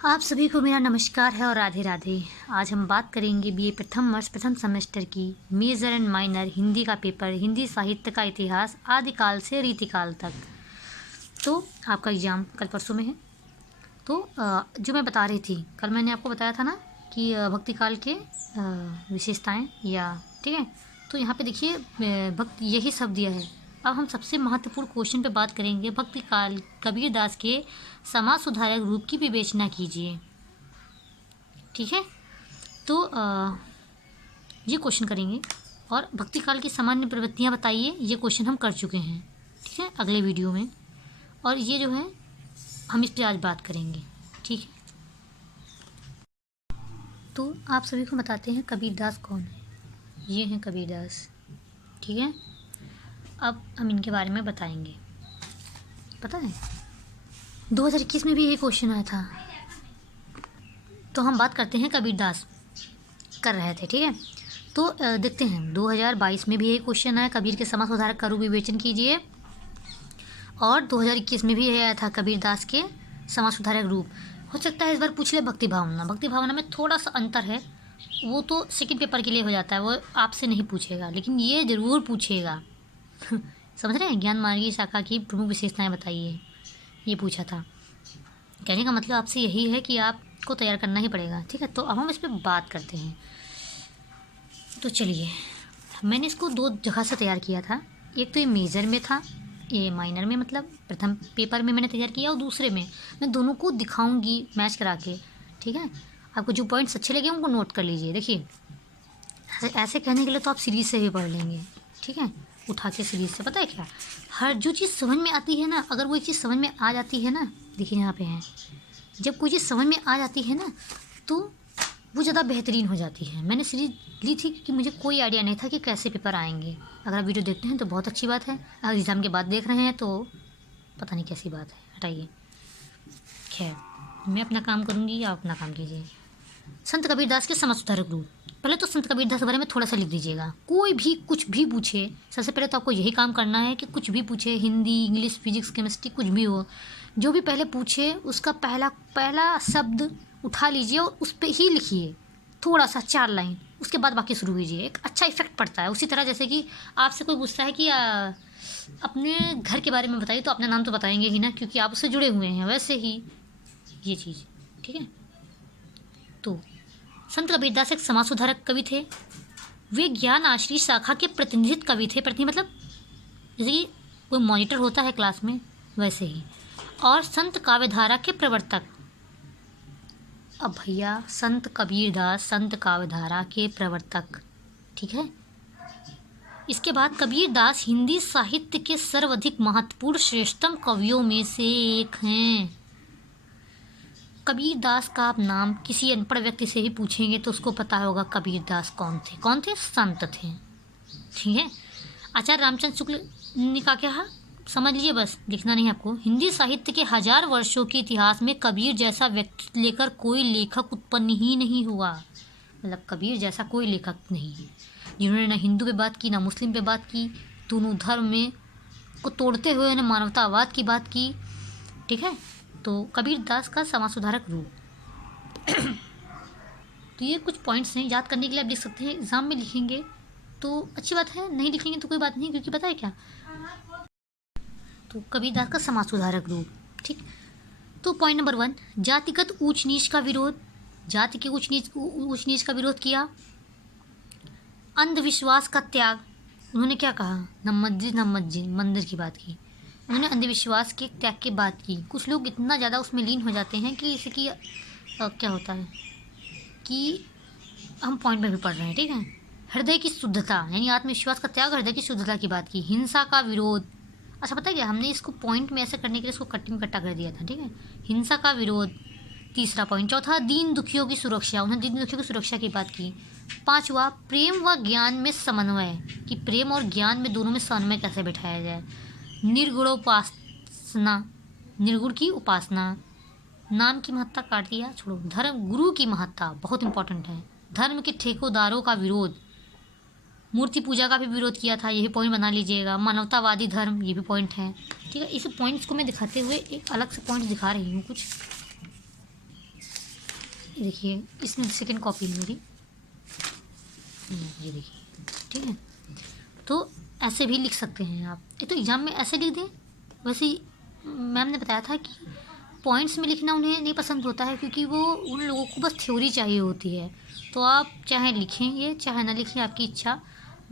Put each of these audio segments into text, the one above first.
आप सभी को मेरा नमस्कार है और राधे राधे। आज हम बात करेंगे बीए प्रथम वर्ष प्रथम सेमेस्टर की मेजर एंड माइनर हिंदी का पेपर, हिंदी साहित्य का इतिहास आदिकाल से रीतिकाल तक। तो आपका एग्ज़ाम कल परसों में है। तो जो मैं बता रही थी कल, मैंने आपको बताया था ना कि भक्ति काल के विशेषताएं या ठीक है। तो यहाँ पे देखिए भक्त यही शब्द दिया है। अब हम सबसे महत्वपूर्ण क्वेश्चन पे बात करेंगे। भक्ति काल कबीर दास के समाज सुधारक रूप की विवेचना कीजिए। ठीक है, तो ये क्वेश्चन करेंगे। और भक्ति काल की सामान्य प्रवृत्तियाँ बताइए, ये क्वेश्चन हम कर चुके हैं ठीक है अगले वीडियो में। और ये जो है हम इस पर आज बात करेंगे। ठीक है, तो आप सभी को बताते हैं कबीर दास कौन है। ये हैं कबीर दास। ठीक है, अब हम इनके बारे में बताएंगे। पता है 2021 में भी यही क्वेश्चन आया था। तो हम बात करते हैं कबीर दास कर रहे थे। ठीक है, तो देखते हैं 2022 में भी यही क्वेश्चन आया, कबीर के समाज सुधारक का रूप विवेचन कीजिए। और 2021 में भी यही आया था, कबीर दास के समाज सुधारक रूप। हो सकता है इस बार पूछ ले भक्ति भावना। भक्ति भावना में थोड़ा सा अंतर है, वो तो सेकंड पेपर के लिए हो जाता है, वो आपसे नहीं पूछेगा, लेकिन ये ज़रूर पूछेगा। समझ रहे हैं, ज्ञान मार्गी शाखा की प्रमुख विशेषताएं बताइए, ये पूछा था। कहने का मतलब आपसे यही है कि आपको तैयार करना ही पड़ेगा। ठीक है, तो अब हम इस पर बात करते हैं। तो चलिए, मैंने इसको दो जगह से तैयार किया था। एक तो ये मेजर में था, ये माइनर में, मतलब प्रथम पेपर में मैंने तैयार किया, और दूसरे में मैं दोनों को दिखाऊंगी मैच करा के। ठीक है, आपको जो पॉइंट्स अच्छे लगे उनको नोट कर लीजिए। देखिए, ऐसे कहने के लिए तो आप सीरीज से भी पढ़ लेंगे। ठीक है, उठा के सीरीज से। पता है क्या, हर जो चीज़ समझ में आती है ना, अगर वो चीज़ समझ में आ जाती है ना, देखिए यहाँ पे है, जब कोई चीज़ समझ में आ जाती है ना तो वो ज़्यादा बेहतरीन हो जाती है। मैंने सीरीज ली थी क्योंकि मुझे कोई आइडिया नहीं था कि कैसे पेपर आएंगे। अगर आप वीडियो देखते हैं तो बहुत अच्छी बात है, अगर एग्ज़ाम के बाद देख रहे हैं तो पता नहीं कैसी बात है, हटाइए। खैर, मैं अपना काम करूँगी, आप अपना काम कीजिए। संत कबीर दास के समाज सुधारक रूप। पहले तो संत कबीर दास के बारे में थोड़ा सा लिख दीजिएगा। कोई भी कुछ भी पूछे, सबसे पहले तो आपको यही काम करना है कि कुछ भी पूछे, हिंदी, इंग्लिश, फिजिक्स, केमिस्ट्री, कुछ भी हो, जो भी पहले पूछे उसका पहला शब्द उठा लीजिए और उस पर ही लिखिए, थोड़ा सा 4 लाइन। उसके बाद बाकी शुरू कीजिए। एक अच्छा इफेक्ट पड़ता है। उसी तरह जैसे कि आपसे कोई पूछता है कि अपने घर के बारे में बताइए, तो अपना नाम तो बताएंगे ही ना, क्योंकि आप उससे जुड़े हुए हैं। वैसे ही ये चीज़, ठीक है। तो संत कबीरदास एक समाज सुधारक कवि थे। वे ज्ञान आश्रित शाखा के प्रतिनिधित्व कवि थे। प्रतिनिधि मतलब जैसे कि कोई मॉनिटर होता है क्लास में, वैसे ही। और संत काव्यधारा के प्रवर्तक। अब भैया, संत कबीरदास संत काव्यधारा के प्रवर्तक, ठीक है। इसके बाद कबीरदास हिंदी साहित्य के सर्वाधिक महत्वपूर्ण श्रेष्ठतम कवियों में से एक हैं। कबीरदास का आप नाम किसी अनपढ़ व्यक्ति से भी पूछेंगे तो उसको पता होगा कबीरदास कौन थे। कौन थे? संत थे। ठीक है। आचार्य रामचंद्र शुक्ल ने कहा क्या, समझ लीजिए, बस लिखना नहीं आपको। हिंदी साहित्य के 1000 वर्षों के इतिहास में कबीर जैसा व्यक्ति लेकर कोई लेखक उत्पन्न ही नहीं हुआ। मतलब कबीर जैसा कोई लेखक नहीं है जिन्होंने ना हिंदू पे बात की, ना मुस्लिम पे बात की, दोनों धर्म में को तोड़ते हुए उन्होंने मानवतावाद की बात की। ठीक है, तो कबीरदास का समाज सुधारक रूप। तो ये कुछ पॉइंट्स हैं, याद करने के लिए आप लिख सकते हैं। एग्जाम में लिखेंगे तो अच्छी बात है, नहीं लिखेंगे तो कोई बात नहीं, क्योंकि पता है क्या, तो कबीरदास का समाज सुधारक रूप। ठीक, तो पॉइंट नंबर 1, जातिगत ऊंच नीच का विरोध। जाति के ऊंच नीच का विरोध किया। अंधविश्वास का त्याग। उन्होंने क्या कहा, न मस्जिद मंदिर की बात की। उन्होंने अंधविश्वास के त्याग की बात की। कुछ लोग इतना ज़्यादा उसमें लीन हो जाते हैं कि जैसे कि क्या होता है कि हम पॉइंट में भी पढ़ रहे हैं। ठीक है, हृदय की शुद्धता, यानी आत्मविश्वास का त्याग, हृदय की शुद्धता की बात की। हिंसा का विरोध। अच्छा, पता है क्या, हमने इसको पॉइंट में ऐसे करने के लिए इसको कट्टी में कट्टा कर दिया था। ठीक है, हिंसा का विरोध, तीसरा पॉइंट। चौथा, दीन दुखियों की सुरक्षा। उन्होंने दीन दुखियों की सुरक्षा की बात की। 5वां, प्रेम व ज्ञान में समन्वय, कि प्रेम और ज्ञान में दोनों में समन्वय कैसे बिठाया जाए। निर्गुणोपासना, निर्गुण की उपासना। नाम की महत्ता काट दिया, छोड़ो। धर्म गुरु की महत्ता बहुत इंपॉर्टेंट है। धर्म के ठेकेदारों का विरोध। मूर्ति पूजा का भी विरोध किया था, ये भी पॉइंट बना लीजिएगा। मानवतावादी धर्म, ये भी पॉइंट है। ठीक है, इस पॉइंट्स को मैं दिखाते हुए एक अलग से पॉइंट दिखा रही हूँ कुछ। ये देखिए, इसमें सेकंड कॉपी है मेरी, ये देखिए, ठीक है। तो ऐसे भी लिख सकते हैं आप। ये तो एग्ज़ाम में ऐसे लिख दें। वैसे ही मैम ने बताया था कि पॉइंट्स में लिखना उन्हें नहीं पसंद होता है, क्योंकि वो उन लोगों को बस थ्योरी चाहिए होती है। तो आप चाहे लिखेंगे चाहे ना लिखें, आपकी इच्छा।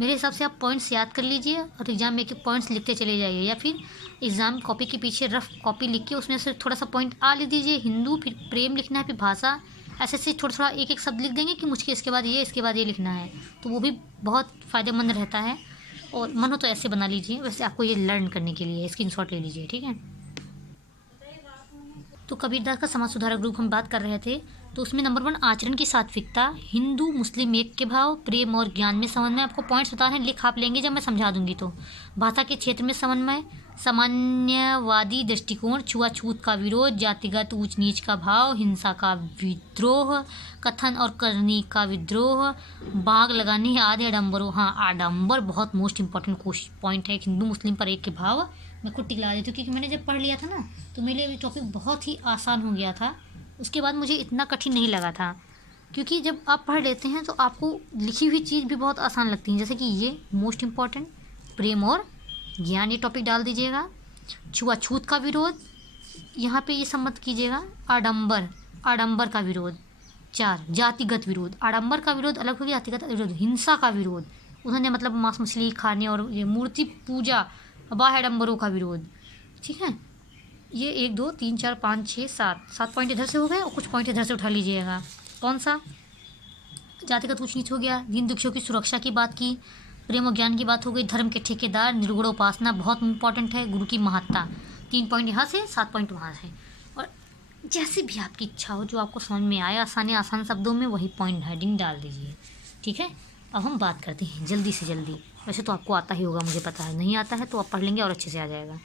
मेरे हिसाब से आप पॉइंट्स याद कर लीजिए और एग्ज़ाम में एक पॉइंट्स लिखते चले जाइए, या फिर एग्ज़ाम कॉपी के पीछे रफ कॉपी लिख के उसमें से थोड़ा सा पॉइंट आ ले दीजिए। हिंदू, फिर प्रेम लिखना है, फिर भाषा, ऐसे ऐसे थोड़ा थोड़ा एक एक शब्द लिख देंगे कि मुझके इसके बाद ये, इसके बाद ये लिखना है। तो वो भी बहुत फ़ायदेमंद रहता है। और मन हो तो ऐसे बना लीजिए। वैसे आपको ये लर्न करने के लिए स्क्रीनशॉट ले लीजिए, ठीक है। तो कबीरदास का समाज सुधारक ग्रुप हम बात कर रहे थे। तो उसमें नंबर 1 आचरण की सात्विकता, हिंदू मुस्लिम एक के भाव, प्रेम और ज्ञान में समन्वय। आपको पॉइंट्स बता रहे हैं, लिख आप लेंगे जब मैं समझा दूंगी। तो भाषा के क्षेत्र में समन्वय, सामान्यवादी दृष्टिकोण, छुआछूत का विरोध, जातिगत ऊंच नीच का भाव, हिंसा का विद्रोह, कथन और करनी का विद्रोह, बाग लगाने आदि आडम्बरों। हाँ, आडम्बर बहुत मोस्ट इंपॉर्टेंट पॉइंट है। हिंदू मुस्लिम पर एक के भाव मैं खुद टिकला देती हूँ, क्योंकि मैंने जब पढ़ लिया था ना, तो मेरे लिए टॉपिक बहुत ही आसान हो गया था। उसके बाद मुझे इतना कठिन नहीं लगा था, क्योंकि जब आप पढ़ लेते हैं तो आपको लिखी हुई चीज़ भी बहुत आसान लगती है। जैसे कि ये मोस्ट इम्पॉर्टेंट, प्रेम और ज्ञान, ये टॉपिक डाल दीजिएगा। छुआछूत का विरोध, यहाँ पे ये सब मत कीजिएगा। आडंबर, आडंबर का विरोध। 4 जातिगत विरोध, आडंबर का विरोध अलग हो गया, जातिगत विरोध। हिंसा का विरोध, उन्होंने मतलब मांस मछली खाने और ये मूर्ति पूजा, बाह्य आडंबरों का विरोध, ठीक है। ये 1 2 3 4 5 6 7 पॉइंट इधर से हो गए और कुछ पॉइंट इधर से उठा लीजिएगा। कौन सा? जातिगत ऊंच नीच हो गया, दीन दुखियों की सुरक्षा की बात की, प्रेम और ज्ञान की बात हो गई, धर्म के ठेकेदार, निर्गुण उपासना बहुत इंपॉर्टेंट है, गुरु की महत्ता। 3 पॉइंट यहाँ से, 7 पॉइंट वहाँ से। और जैसे भी आपकी इच्छा हो, जो आपको समझ में आए आसान शब्दों में, वही पॉइंट हेडिंग डाल दीजिए, ठीक है। अब हम बात करते हैं जल्दी से जल्दी। वैसे तो आपको आता ही होगा, मुझे पता है। नहीं आता है तो आप पढ़ लेंगे और अच्छे से आ जाएगा।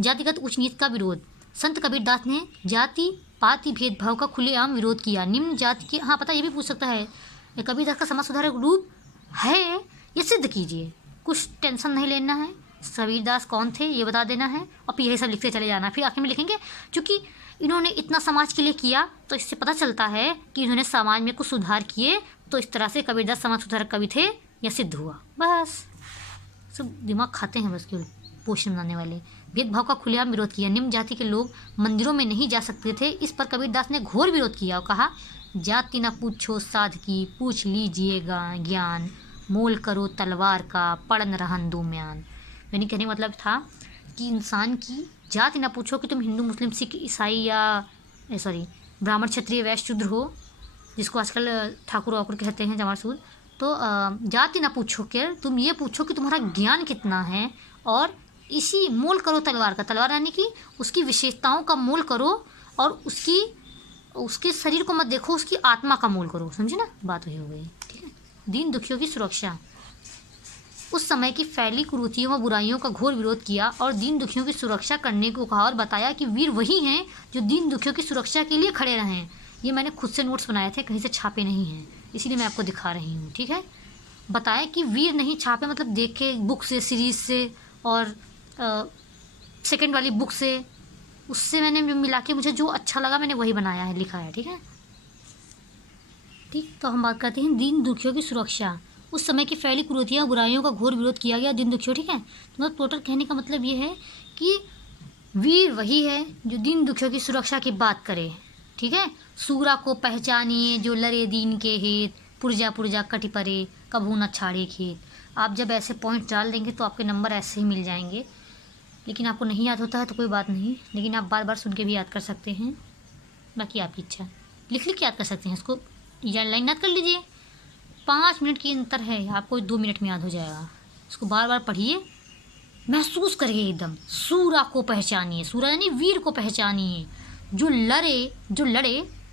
जातिगत उच्च नीच का विरोध, संत कबीरदास ने जाति पाति भेदभाव का खुलेआम विरोध किया। निम्न जाति के, हाँ पता, ये भी पूछ सकता है, ये कबीरदास का समाज सुधारक रूप है, ये सिद्ध कीजिए। कुछ टेंशन नहीं लेना है, कबीरदास कौन थे ये बता देना है, और फिर यही सब लिखते चले जाना। फिर आखिर में लिखेंगे क्योंकि इन्होंने इतना समाज के लिए किया, तो इससे पता चलता है कि इन्होंने समाज में कुछ सुधार किए, तो इस तरह से कबीरदास समाज सुधारक कवि थे, या सिद्ध हुआ। बस सब दिमाग खाते हैं बस केवल पोषण बनाने वाले। भेदभाव का खुलेआम विरोध किया, निम्न जाति के लोग मंदिरों में नहीं जा सकते थे, इस पर कबीरदास ने घोर विरोध किया और कहा, जाति न पूछो साधकी, पूछ लीजिएगा ज्ञान, मोल करो तलवार का, पड़न रहन दो म्यान। यानी कहने का मतलब था कि इंसान की जाति ना पूछो कि तुम हिंदू मुस्लिम सिख ईसाई या ब्राह्मण क्षत्रिय वैश्य शूद्र हो, जिसको आजकल ठाकुर वाकुर कहते हैं, जमार सूद। तो जाति ना पूछो के तुम ये पूछो कि तुम्हारा ज्ञान कितना है, और इसी मोल करो तलवार का, तलवार यानी कि उसकी विशेषताओं का मोल करो, और उसके शरीर को मत देखो, उसकी आत्मा का मोल करो। समझे ना, बात वही हो गई, ठीक है। दीन दुखियों की सुरक्षा, उस समय की फैली कुरीतियों व बुराइयों का घोर विरोध किया और दीन दुखियों की सुरक्षा करने को कहा, और बताया कि वीर वही हैं जो दीन दुखियों की सुरक्षा के लिए खड़े रहें। ये मैंने खुद से नोट्स बनाए थे, कहीं से छापे नहीं हैं, इसीलिए मैं आपको दिखा रही हूँ, ठीक है। बताया कि वीर नहीं, छापे मतलब देखे बुक से, सीरीज से, और सेकंड वाली बुक से, उससे मैंने मिला के मुझे जो अच्छा लगा मैंने वही बनाया है, लिखा है, ठीक है। ठीक, तो हम बात करते हैं दीन दुखियों की सुरक्षा। उस समय की फैली कुरीतियाँ बुराइयों का घोर विरोध किया गया दीन दुखियों, ठीक है। तो मतलब टोटल कहने का मतलब ये है कि वीर वही है जो दीन दुखियों की सुरक्षा की बात करे, ठीक है। सूरा को पहचानिए जो लड़े दीन के हित, पुरजा पुरजा कटि परे, कभू न छाड़े खेत। आप जब ऐसे पॉइंट डाल देंगे तो आपके नंबर ऐसे ही मिल जाएंगे। लेकिन आपको नहीं याद होता है तो कोई बात नहीं, लेकिन आप बार बार सुन के भी याद कर सकते हैं, बाकी आपकी इच्छा। लिख लिख के याद कर सकते हैं, इसको या लाइन याद कर लीजिए। 5 मिनट की अंतर है, आपको 2 मिनट में याद हो जाएगा। इसको बार बार पढ़िए, महसूस करिए एकदम। सूरा को पहचानिए, सूरा यानी वीर को पहचानिए, जो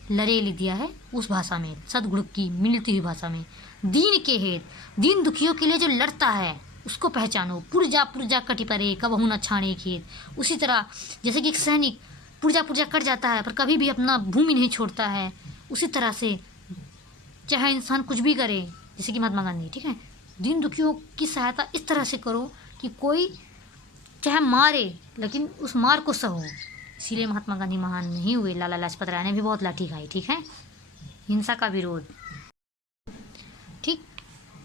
लड़े लिख दिया है उस भाषा में, सदगुरु की मिलती हुई भाषा में। दीन के हित, दीन दुखियों के लिए जो लड़ता है उसको पहचानो। पुरजा पुरजा कटि परे, कबहू न छाड़े खेत। उसी तरह जैसे कि एक सैनिक पुरजा पुरजा कट जाता है पर कभी भी अपना भूमि नहीं छोड़ता है, उसी तरह से चाहे इंसान कुछ भी करे, जैसे कि महात्मा गांधी, ठीक है। दीन दुखियों की सहायता इस तरह से करो कि कोई चाहे मारे लेकिन उस मार को सहो। इसीलिए महात्मा गांधी महान नहीं हुए, लाला लाजपत राय ने भी बहुत लाठी खाई, ठीक है। हिंसा का विरोध। ठीक,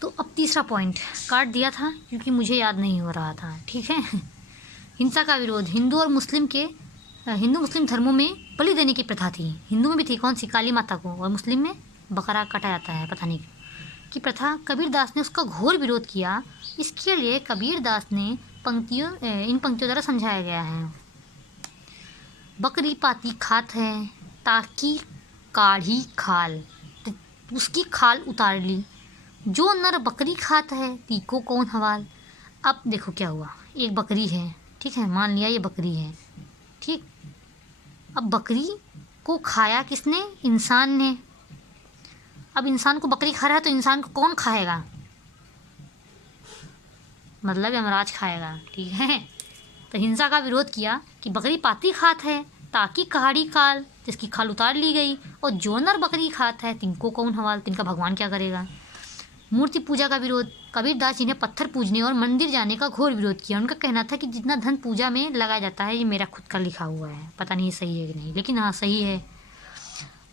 तो अब तीसरा पॉइंट काट दिया था क्योंकि मुझे याद नहीं हो रहा था। ठीक है, हिंसा का विरोध। हिंदू मुस्लिम धर्मों में बलि देने की प्रथा थी। हिंदू में भी थी, कौन सी, काली माता को, और मुस्लिम में बकरा काटा जाता है, पता नहीं की प्रथा। कबीरदास ने उसका घोर विरोध किया। इसके लिए कबीरदास ने इन पंक्तियों द्वारा समझाया गया है। बकरी पाती खात है ताकि काढ़ी खाल, उसकी खाल उतार ली। जो नर बकरी खात है तीको कौन हवाल। अब देखो क्या हुआ, एक बकरी है, ठीक है, मान लिया ये बकरी है, ठीक। अब बकरी को खाया किसने, इंसान ने। अब इंसान को बकरी खा रहा है तो इंसान को कौन खाएगा, मतलब यमराज खाएगा। ठीक है, तो हिंसा का विरोध किया कि बकरी पाती खात है ताकि कहाड़ी काल, जिसकी खाल उतार ली गई, और जो नर बकरी खात है तिनको कौन हवाल, तिनका भगवान क्या करेगा। मूर्ति पूजा का विरोध। कबीरदास जी ने पत्थर पूजने और मंदिर जाने का घोर विरोध किया। उनका कहना था कि जितना धन पूजा में लगाया जाता है, ये मेरा खुद का लिखा हुआ है, पता नहीं सही है कि नहीं, लेकिन हाँ सही है,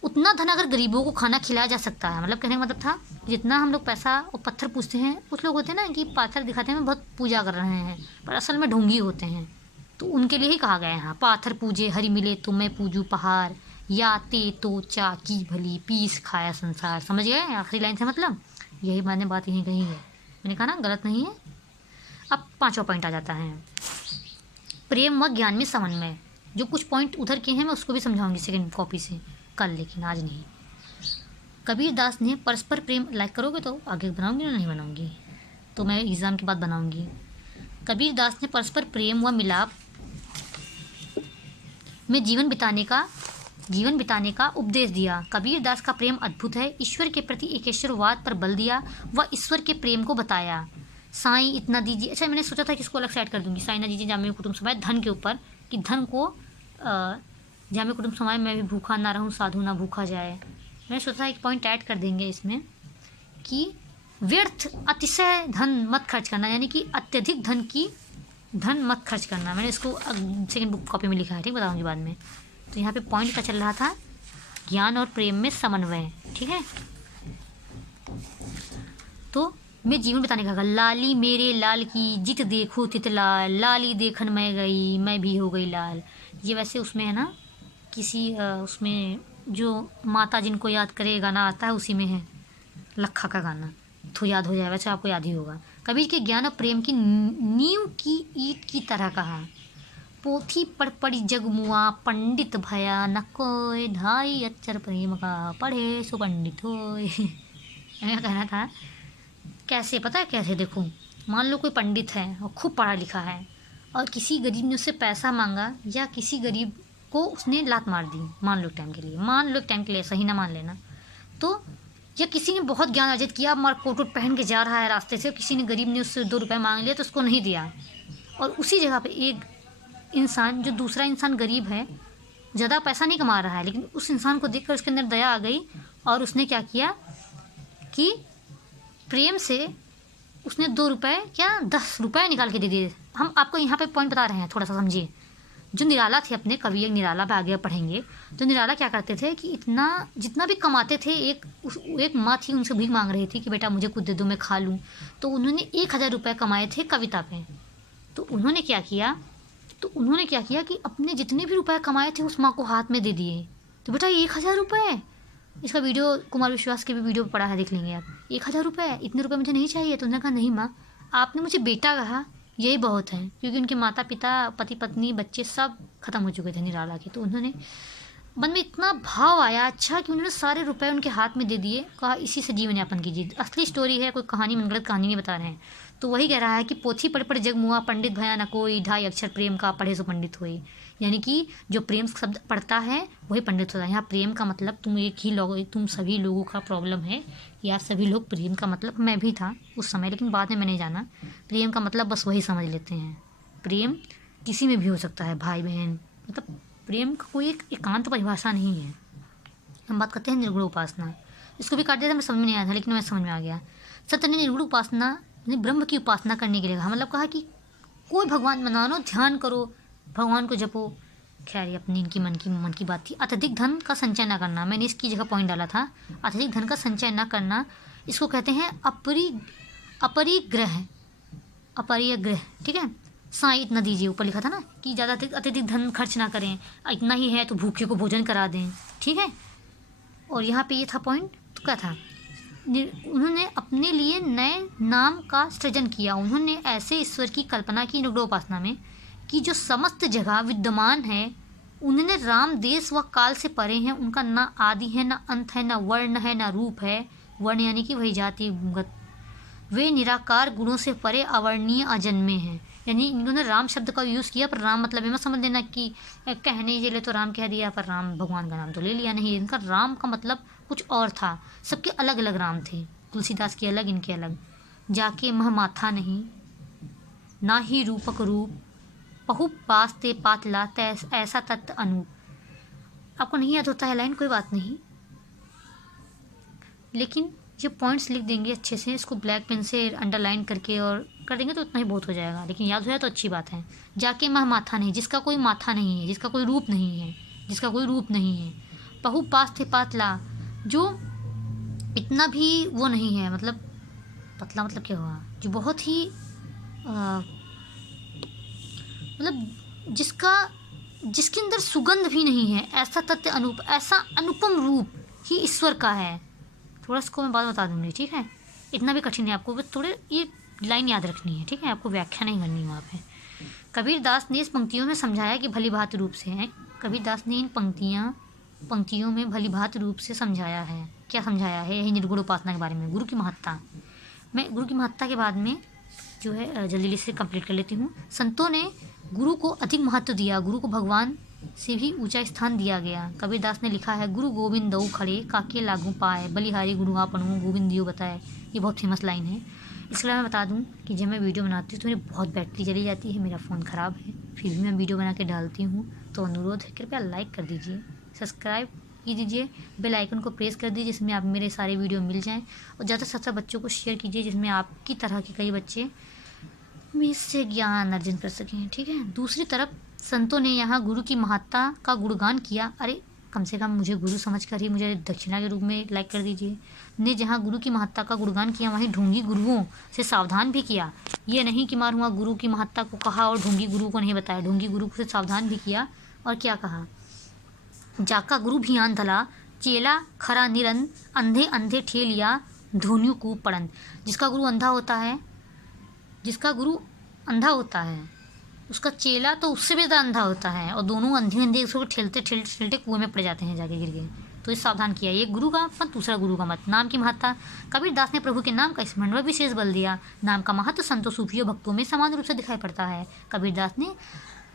उतना धन अगर गरीबों को खाना खिलाया जा सकता है। मतलब कहने का मतलब था जितना हम लोग पैसा और पत्थर पूजते हैं, कुछ लोग होते हैं ना कि पाथर दिखाते हैं बहुत पूजा कर रहे हैं, पर असल में ढोंगी होते हैं, तो उनके लिए ही कहा गया है। हाँ, पाथर पूजे हरि मिले तो मैं पूजू पहाड़, या ते तो चाकी भली पीस खाया संसार। समझ गए आखिरी लाइन से मतलब, यही मैंने बात यहीं कही है, मैंने कहा ना गलत नहीं है। अब पांचवा पॉइंट आ जाता है, प्रेम व ज्ञान में समन्वय। जो कुछ पॉइंट उधर के हैं मैं उसको भी समझाऊंगी सेकंड कॉपी से कल, लेकिन आज नहीं। कबीरदास ने परस्पर प्रेम, लाइक करोगे तो आगे बनाऊंगी ना, नहीं बनाऊंगी तो मैं एग्ज़ाम के बाद बनाऊंगी। कबीरदास ने परस्पर प्रेम व मिलाप में जीवन बिताने का उपदेश दिया। कबीरदास का प्रेम अद्भुत है। ईश्वर के प्रति एकेश्वरवाद पर बल दिया व ईश्वर के प्रेम को बताया। साईं इतना दीजिए, अच्छा मैंने सोचा था कि इसको अलग से ऐड कर दूंगी, साईं ना दीजिए जामे कुटुंब समाए, धन के ऊपर, कि धन को जामे कुटुंब समाए, मैं भी भूखा ना रहूं साधु ना भूखा जाए। मैंने सोचा एक पॉइंट ऐड कर देंगे इसमें कि व्यर्थ अतिशय धन मत खर्च करना, यानी कि अत्यधिक धन मत खर्च करना। मैंने इसको सेकंड बुक कॉपी में लिखा है, ठीक, बताऊंगी बाद में। तो यहाँ पे पॉइंट का चल रहा था ज्ञान और प्रेम में समन्वय, ठीक है। तो मैं जीवन बिताने का, लाली मेरे लाल की जित देखो तित लाल, लाली देखन मैं गई मैं भी हो गई लाल। ये वैसे उसमें है ना, किसी उसमें जो माता जिनको याद करे गाना आता है, उसी में है लखा का गाना, तो याद हो जाए, वैसे आपको याद ही होगा। कबीर के ज्ञान और प्रेम की नींव की ईंट की तरह कहा। पोथी पढ़ पढ़ी जग मुआ पंडित भया न कोय, ढाई अक्षर प्रेम का पढ़े सो पंडित होय। क्या कहना था, कैसे पता है कैसे, देखो मान लो कोई पंडित है और खूब पढ़ा लिखा है, और किसी गरीब ने उससे पैसा मांगा, या किसी गरीब को उसने लात मार दी, मान लो टाइम के लिए, सही ना मान लेना, तो या किसी ने बहुत ज्ञान अर्जित किया, मार कोट वोट पहन के जा रहा है रास्ते से, किसी ने गरीब ने उससे 2 रुपये मांग लिया तो उसको नहीं दिया, और उसी जगह पे एक इंसान, जो दूसरा इंसान गरीब है, ज़्यादा पैसा नहीं कमा रहा है, लेकिन उस इंसान को देखकर उसके अंदर दया आ गई, और उसने क्या किया कि प्रेम से उसने 2 रुपये क्या 10 रुपये निकाल के दे दिए। हम आपको यहाँ पे पॉइंट बता रहे हैं, थोड़ा सा समझिए। जो निराला थे, अपने कवि निराला पे आगे पढ़ेंगे, तो निराला क्या करते थे कि इतना जितना भी कमाते थे, एक माँ थी उनसे भीख मांग रही थी कि बेटा मुझे कुछ दे दो मैं खा लूँ, तो उन्होंने 1000 रुपये कमाए थे कविता पे। तो उन्होंने क्या किया कि अपने जितने भी रुपए कमाए थे उस माँ को हाथ में दे दिए। तो बेटा 1000 रुपये, इसका वीडियो कुमार विश्वास के भी वीडियो पड़ा है, देख लेंगे आप। 1000 रुपये, इतने रुपए मुझे नहीं चाहिए। तो उन्होंने कहा नहीं माँ, आपने मुझे बेटा कहा, यही बहुत है, क्योंकि उनके माता पिता, पति पत्नी, बच्चे सब खत्म हो चुके थे निराला के। तो उन्होंने मन में इतना भाव आया, अच्छा, कि उन्होंने सारे रुपए उनके हाथ में दे दिए, कहा इसी से जीवन यापन कीजिए। असली स्टोरी है, कोई कहानी, मनगढ़ंत कहानी नहीं बता रहे हैं। तो वही कह रहा है कि पोथी पढ़ पढ़ जग मुआ पंडित भया न कोई, ढाई अक्षर प्रेम का पढ़े सो पंडित होए। यानी कि जो प्रेम शब्द पढ़ता है वही पंडित होता है। यहाँ प्रेम का मतलब तुम सभी लोगों का प्रॉब्लम है यार, सभी लोग प्रेम का मतलब, मैं भी था उस समय, लेकिन बाद में मैंने जाना प्रेम का मतलब बस वही समझ लेते हैं। प्रेम किसी में भी हो सकता है, भाई बहन, मतलब प्रेम का कोई एक एकांत परिभाषा नहीं है। हम बात करते हैं निर्गुण उपासना, इसको भी काट दिया था, मैं समझ में नहीं आया था, लेकिन मैं समझ में आ गया। सत्य ने निर्गुण उपासना, ब्रह्म की उपासना करने के लिए कहा। मतलब कहा कि कोई भगवान बना लो, ध्यान करो, भगवान को जपो, खैर ये अपनी इनकी मन की बात थी। अत्यधिक धन का संचय न करना, मैंने इसकी जगह पॉइंट डाला था। अत्यधिक धन का संचय न करना, इसको कहते हैं अपरिग्रह, ठीक है। साई इतना दीजिए, ऊपर लिखा था ना कि ज़्यादा अत्यधिक धन खर्च ना करें, इतना ही है तो भूखे को भोजन करा दें, ठीक है। और यहाँ पे ये था पॉइंट, तो क्या था, उन्होंने अपने लिए नए नाम का सृजन किया। उन्होंने ऐसे ईश्वर की कल्पना की निगूढ़ोपासना में कि जो समस्त जगह विद्यमान है, उन्होंने राम देश व काल से परे हैं, उनका ना आदि है, ना अंत है, ना वर्ण है, ना रूप है। वर्ण यानी कि वही जाति, वे निराकार गुणों से परे अवर्णीय अजन्मे हैं। यानी इन्होंने राम शब्द का यूज़ किया, पर राम मतलब ये मत समझ लेना कि कहने के लिए तो राम कह दिया पर राम भगवान का नाम तो ले लिया, नहीं। इनका राम का मतलब कुछ और था। सबके अलग अलग राम थे, तुलसीदास के अलग, इनके अलग। जाके मह माथा नहीं, ना ही रूपक रूप, पहु पास ते पातला तैस ऐसा तत्व अनूप। आपको नहीं याद होता है लाइन, कोई बात नहीं, लेकिन जो पॉइंट्स लिख देंगे अच्छे से, इसको ब्लैक पेन से अंडरलाइन करके और कर देंगे तो उतना ही बहुत हो जाएगा, लेकिन याद हो जाए तो अच्छी बात है। जाके मह माथा नहीं, जिसका कोई माथा नहीं है, जिसका कोई रूप नहीं है, जिसका कोई रूप नहीं है। पहु पास थे पातला, जो इतना भी वो नहीं है, मतलब पतला मतलब क्या हुआ, जो बहुत ही मतलब जिसके अंदर सुगंध भी नहीं है, ऐसा तत्व अनूप, ऐसा अनुपम रूप ही ईश्वर का है। थोड़ा इसको मैं बाद बता दूंगी, ठीक है। इतना भी कठिन है, आपको बस थोड़े ये लाइन याद रखनी है, ठीक है। आपको व्याख्या नहीं करनी वहाँ पे। कबीरदास ने इस पंक्तियों में समझाया कि भली भांति रूप से है। कबीरदास ने इन पंक्तियों में भली भांति रूप से समझाया है। क्या समझाया है? यही निर्गुण उपासना के बारे में, गुरु की महत्ता। मैं गुरु की महत्ता के बाद में जो है जल्दी से कंप्लीट कर लेती हूँ। संतों ने गुरु को अधिक महत्व दिया, गुरु को भगवान से भी ऊंचा स्थान दिया गया। कबीरदास ने लिखा है, गुरु गोविंद दऊ खड़े काके लागू पाए, बलिहारी गुरु आपनु गोविंद दियो बताए। ये बहुत फेमस लाइन है। इसके अलावा मैं बता दूं कि जब मैं वीडियो बनाती हूँ तो मेरी बहुत बैटरी चली जाती है, मेरा फ़ोन ख़राब है, फिर भी मैं वीडियो बना के डालती हूँ। तो अनुरोध है, कृपया लाइक कर दीजिए, सब्सक्राइब की दीजिए, बेल आइकन को प्रेस कर दीजिए, जिसमें आप मेरे सारे वीडियो मिल जाएँ। और ज़्यादा से ज़्यादा बच्चों को शेयर कीजिए, जिसमें आपकी तरह के कई बच्चे इससे ज्ञान अर्जन कर सकें, ठीक है। दूसरी तरफ संतों ने यहाँ गुरु की महत्ता का गुणगान किया। अरे कम से कम मुझे गुरु समझकर ही मुझे दक्षिणा के रूप में लाइक कर दीजिए। ने जहाँ गुरु की महत्ता का गुणगान किया, वहीं ढोंगी गुरुओं से सावधान भी किया। ये नहीं कि मार हुआ गुरु की महत्ता को कहा और ढोंगी गुरु को नहीं बताया, ढोंगी गुरु से सावधान भी किया। और क्या कहा, जाका गुरु भी आन धला, चेला खरा निरन, अंधे अंधे ठेलिया धोनियों को पड़न। जिसका गुरु अंधा होता है उसका चेला तो उससे भी ज़्यादा अंधा होता है, और दोनों अंधे अंधे उसको ठेलते कुएं में पड़ जाते हैं जाके गिर गए। तो इस सावधान किया। एक गुरु का मत, दूसरा गुरु का मत। नाम की महत्ता, कबीरदास ने प्रभु के नाम का स्मरण व विशेष बल दिया। नाम का महत्व संतों सूफियों भक्तों में समान रूप से दिखाई पड़ता है। कबीरदास ने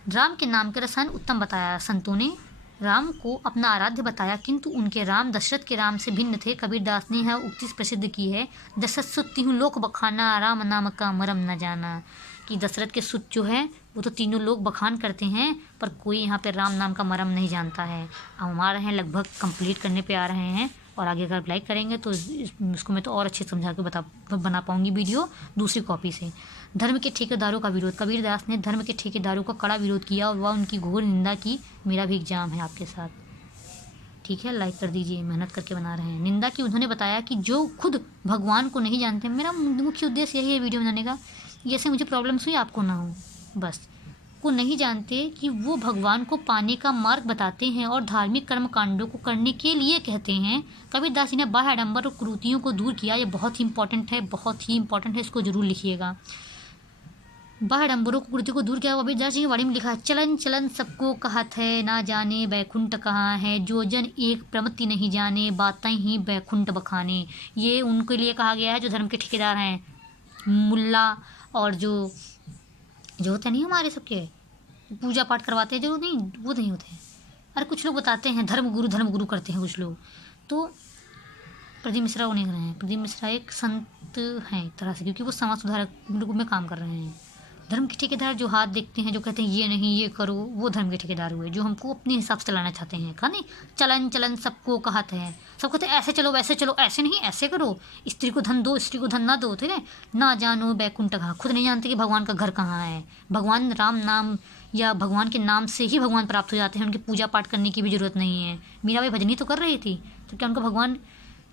राम के नाम के रसान उत्तम बताया। संतों ने राम को अपना आराध्य बताया, किंतु उनके राम दशरथ के राम से भिन्न थे। कबीरदास ने यह उक्ति प्रसिद्ध की है, दशरथ सुत तिहु लोक बखाना, राम नाम का मरम न जाना। कि दशरथ के सुत जो है वो तो तीनों लोग बखान करते हैं, पर कोई यहाँ पे राम नाम का मरम नहीं जानता है। अब हम आ रहे हैं, लगभग कंप्लीट करने पे आ रहे हैं, और आगे अगर लाइक करेंगे तो इसको मैं तो और अच्छे समझा के बना पाऊँगी वीडियो दूसरी कॉपी से। धर्म के ठेकेदारों का विरोध, कबीरदास ने धर्म के ठेकेदारों का कड़ा विरोध किया और वह उनकी घोर निंदा की। मेरा भी एग्जाम है आपके साथ, ठीक है, लाइक कर दीजिए, मेहनत करके बना रहे हैं। निंदा की उन्होंने बताया कि जो खुद भगवान को नहीं जानते। मेरा मुख्य उद्देश्य यही है वीडियो बनाने का, जैसे मुझे प्रॉब्लम्स हुई आपको ना हो, बस। को नहीं जानते कि वो भगवान को पाने का मार्ग बताते हैं और धार्मिक कर्म कांडों को करने के लिए कहते हैं। कबीरदास जी ने बाह्य आडंबर और कुरीतियों को दूर किया। ये बहुत ही इंपॉर्टेंट है, बहुत ही इंपॉर्टेंट है, इसको जरूर लिखिएगा। बाह्य आडंबरों को कुरीतियों को दूर किया। कबीरदास जी के बारे में लिखा है, चलन चलन सबको कहत है, ना जाने बैकुंठ कहाँ है, जो जन एक प्रमति नहीं जाने, बातें ही बैकुंठ बखाने। ये उनके लिए कहा गया है जो धर्म के ठेकेदार हैं, मुल्ला और जो होते नहीं हमारे सबके पूजा पाठ करवाते हैं, जो नहीं वो नहीं होते हैं। अरे कुछ लोग बताते हैं धर्म गुरु करते हैं कुछ लोग। तो प्रदीप मिश्रा वो नहीं कर रहे हैं। प्रदीप मिश्रा एक संत हैं एक तरह से, क्योंकि वो समाज सुधारक में काम कर रहे हैं। धर्म के ठेकेदार जो हाथ देखते हैं, जो कहते हैं ये नहीं ये करो, वो धर्म के ठेकेदार हुए, जो हमको अपने हिसाब से चलाना चाहते हैं। कहा नहीं, चलन चलन सबको कहते हैं, सब कहते हैं ऐसे चलो वैसे चलो, ऐसे नहीं ऐसे करो, स्त्री को धन दो स्त्री को धन ना दो, ठीक है ना, जानो बैकुंठ कहाँ, खुद नहीं जानते कि भगवान का घर कहाँ है। भगवान राम नाम या भगवान के नाम से ही भगवान प्राप्त हो जाते हैं, उनकी पूजा पाठ करने की भी ज़रूरत नहीं है। मीराबाई भजनी तो कर रही थी, तो क्या उनका भगवान,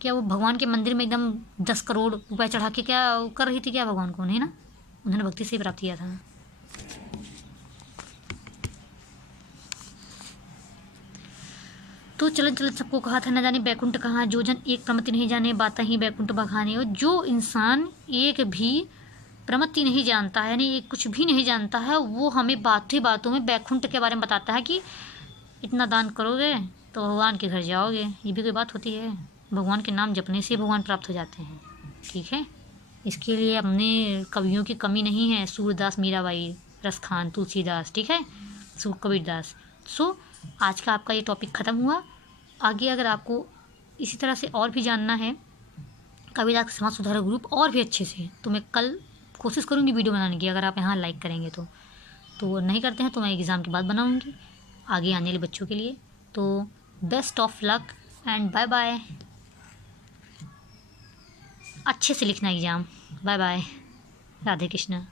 क्या वो भगवान के मंदिर में एकदम 10 करोड़ रुपए चढ़ा के क्या कर रही थी क्या भगवान को? नहीं ना, उन्होंने भक्ति से ही प्राप्त किया था। तो चलन चलन सबको कहा था, न जाने बैकुंठ कहाँ, जो जन एक प्रमति नहीं जाने, बाता ही बैकुंठ बखाने। और जो इंसान एक भी प्रमति नहीं जानता है, यानी कुछ भी नहीं जानता है, वो हमें बातों बातों में बैकुंठ के बारे में बताता है कि इतना दान करोगे तो भगवान के घर जाओगे। ये भी कोई बात होती है? भगवान के नाम जपने से भगवान प्राप्त हो जाते हैं, ठीक है। इसके लिए अपने कवियों की कमी नहीं है, सूरदास, मीराबाई, रसखान, तुलसीदास, ठीक है, कबीरदास। सो आज का आपका ये टॉपिक ख़त्म हुआ। आगे अगर आपको इसी तरह से और भी जानना है कबीरदास समाज सुधारक ग्रुप और भी अच्छे से, तो मैं कल कोशिश करूँगी वीडियो बनाने की, अगर आप यहाँ लाइक करेंगे तो नहीं करते हैं तो मैं एग्ज़ाम के बाद बनाऊँगी आगे आने वाले बच्चों के लिए। तो best of luck and bye bye. अच्छे से लिखना exam. Bye bye. Radhe Krishna.